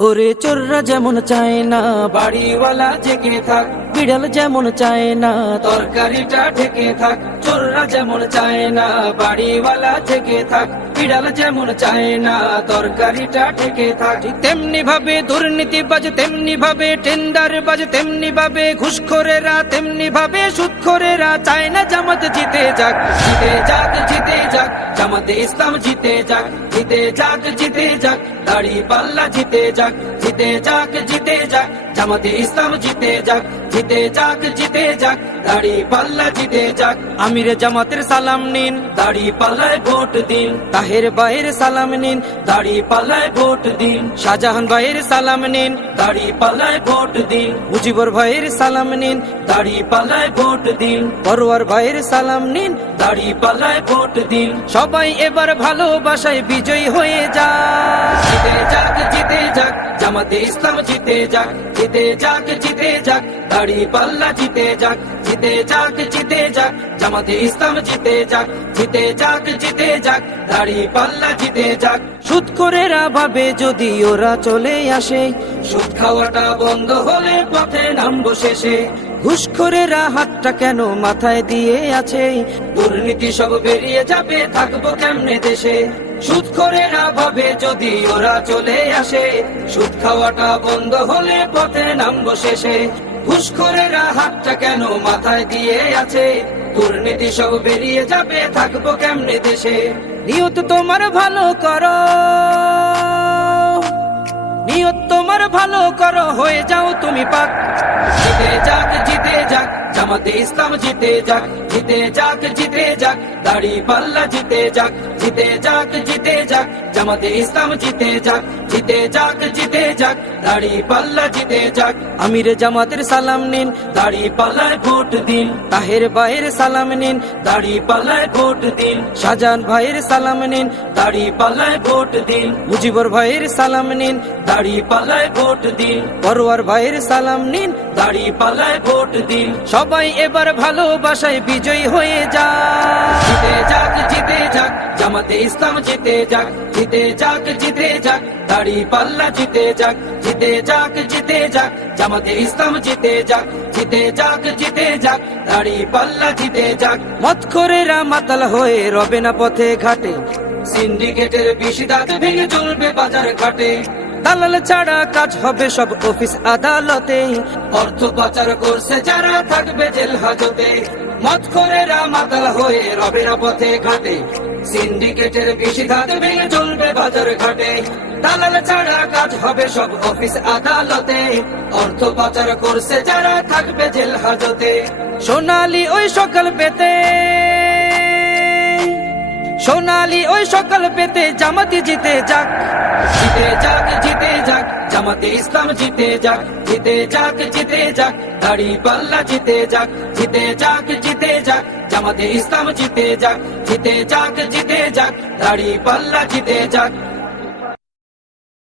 ওরে চোররা যেমন চায় না বাড়িওয়ালা জেগে থাক, বিড়াল যেমন চায় না তরকারিটা ঢেকে থাক। চোররা যেমন চায় না বাড়িওয়ালা জেগে থাক, বিড়াল যেমন চায় না তরকারিটা ঢেকে থাক। তেমনি ভাবে দুর্নীতিবাজ, তেমনি ভাবে টেন্ডারবাজ, তেমনি ভাবে ঘুষখোরেরা, তেমনি ভাবে সুদখোরেরা চায় না জামাত জিতে যাক। জিতে যাক, জিতে যাক, জামাতে ইসলাম জিতে যাক। জিতে যাক, জিতে যাক, দাড়ি পাল্লা জিতে যাক। জিতে যাক, জিতে যাক, জামাতে ইসলাম জিতে যাক। জিতে যাক, জিতে যাক, দাড়ি পাল্লা জিতে যাক। আমির জামাতের সালাম নিন, দাড়ি পাল্লায় ভোট দিন। তাহের ভাইয়ের সালাম নিন, দাড়ি পাল্লায় ভোট দিন। শাহজাহান ভাইয়ের সালাম নিন, দাড়ি পাল্লায় ভোট দিন। মুজিবুর ভাইয়ের সালাম নিন, দাড়ি পাল্লায় ভোট দিন। পরোয়ার ভাইয়ের সালাম নিন, দাড়ি পাল্লায় ভোট দিন। সবাই এবার ভালোবাসায় বিজয়ী হয়ে যাক। জিতে যাক, জিতে যাক, জামাতে ইসলাম জিতে যাক। জিতে যাক, জিতে যাক, দাড়ি পাল্লা জিতে যাক। জিতে যাক, জিতে যাক, জামাতে ইসলাম জিতে যাক। জিতে যাক, জিতে যাক, দাড়ি পাল্লা জিতে যাক। সুদখোরেরা ভাবে যদি ওরা চলে আসে, সুদ খাওয়াটা বন্ধ হলে পথে নামবো শেষে। ঘুষখোরেরা হাতটা কেন মাথায় দিয়ে আছে, দুর্নীতি সব বেরিয়ে যাবে, থাকবো কেমনে দেশে। সুদখোরেরা ভাবে যদি ওরা চলে আসে, সুদ খাওয়াটা বন্ধ হলে পথে নামবো শেষে। ঘুষখোরেরা হাতটা কেন মাথায় দিয়ে আছে, দুর্নীতি সব বেরিয়ে যাবে, থাকবো কেমনে দেশে। নিয়ত তোমার ভালো করো, নিয়ত তোমার ভালো করো, হয়ে যাও তুমি পাক। জিতে যাক, জিতে যাক, জামাতে ইসলাম জিতে যাক। জিতে যাক, জিতে যাক, দাড়ি পাল্লা জিতে যাক। জিতে যাক, জিতে যাক, জামাতে ইসলাম জিতে যাক। জিতে যাক, জিতে যাক, দাড়ি পাল্লা জিতে যাক। আমির জামাতের সালাম নিন, দাড়ি পাল্লায় ভোট দিন। তাহের ভাইয়ের সালাম নিন, দাড়ি পাল্লায় ভোট দিন। শাহজাহান ভাইয়ের সালাম নিন, দাড়ি পাল্লায় ভোট দিন। মুজিবুর ভাইয়ের সালাম নিন, দাড়ি পাল্লায় ভোট দিন। পরোয়ার ভাইয়ের সালাম নিন, দাড়ি পাল্লায় ভোট দিন। সবাই এবার ভালোবাসায় বিজয়ী হয়ে যাক। জিতে যাক, জিতে যাক, জামাতে ইসলাম জিতে যাক। জিতে যাক, জিতে যাক, দাড়ি পাল্লা জিতে যাক। জিতে যাক, জিতে যাক, জামাতে ইসলাম জিতে যাক। জিতে যাক, জিতে যাক, দাড়ি পাল্লা জিতে যাক। মদখোরেরা মাতাল হয়ে রবে না পথে ঘাটে, সিন্ডিকেটের বিশি দাঁত ভেঙে চলবে বাজার ঘাটে। দালাল ছাড়া কাজ হবে সব অফিস আদালতে, অর্থ পাচার করছে যারা থাকবে জেল হাজতে। মদখোরেরা মাতাল হয়ে রবে না পথে ঘাটে, সিন্ডিকেটের বিশি দাঁত ভেঙে চলবে বাজার ঘাটে। দালাল ছাড়া কাজ হবে সব অফিস আদালতে, অর্থ পাচার করছে যারা থাকবে জেল হাজতে। সোনালি ওই সকাল পেতে, সোনালি ওই সকাল পেতে জামাতে জিতে যাক। জিতে যাক, জিতে যাক, জামাতে ইসলাম জিতে যাক। জিতে যাক, জিতে যাক, দাড়ি পাল্লা জিতে যাক। জিতে যাক, জিতে যাক, জামাতে ইসলাম জিতে যাক। জিতে যাক, জিতে যাক, দাড়ি পাল্লা জিতে যাক।